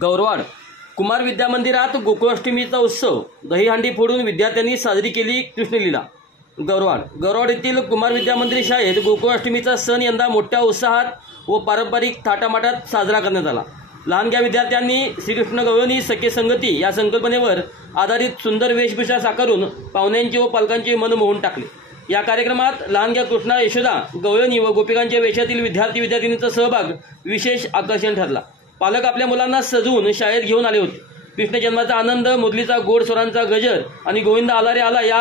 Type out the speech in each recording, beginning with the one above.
गौरवाड कुमार विद्या मंदिरात गोकुळाष्टमीचा उत्सव दहीहंडी फोडून विद्यार्थ्यांनी साजरी केली कृष्णलीला। गौरवाड येथील कुमार विद्या मंदिर शाळेत गोकुळाष्टमीचा सण यंदा मोठ्या उत्साहात व पारंपरिक थाटामाटात साजरा करण्यात आला। लहानग्या विद्यार्थ्यांनी श्रीकृष्ण गवळणी सखे संगती या संकल्पनेवर आधारित सुंदर वेशभूषा साकारून पाहुण्यांचे व पालकांचे मन मोहून टाकले। या कार्यक्रमात लहानग्या कृष्णा यशोदा गवळणी व गोपिकांच्या वेशातील विद्यार्थी विद्यार्थिनींचा सहभाग विशेष आकर्षण ठरला। पालक आपल्या मुलांना सजवून शाळेत घेऊन आले होते। कृष्ण जन्माचा आनंद, मुरलीचा गोड स्वरांचा गजर आणि गोविंद आला रे आला या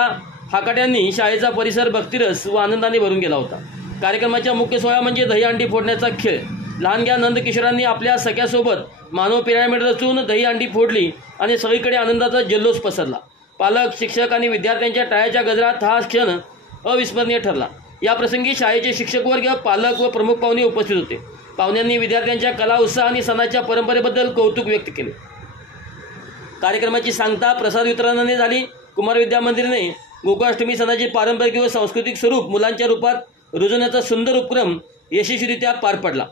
हाकाट्यांनी शाळेचा परिसर भक्तिरस व आनंदाने भरून गेला होता। कार्यक्रमाच्या मुख्य सोहळा म्हणजे दहीहंडी फोडण्याचा खेळ। लहानग्या नंदकिशोरांनी आपल्या सख्यासोबत मानव पिरामिड रचून दहीहंडी फोडली आणि सगळीकडे आनंदाचा जल्लोष पसरला। पालक, शिक्षक आणि विद्यार्थ्यांच्या टाळ्याच्या गजरात हा क्षण अविस्मरणीय ठरला। या प्रसंगी शाळेचे शिक्षक वर्ग, पालक व प्रमुख पाहुणे उपस्थित होते। पाहुण्यांनी विद्यार्थ्यांच्या कला, उत्साह आणि सणाच्या परंपरेबद्दल कौतुक व्यक्त केले। कार्यक्रमाची सांगता प्रसाद वितरणाने झाली। कुमार विद्या मंदिराने गोकुळाष्टमी सणाचे पारंपरिक व सांस्कृतिक स्वरूप मुलांच्या रूपात रुजवण्याचा सुंदर उपक्रम यशस्वीरित्या पार पडला।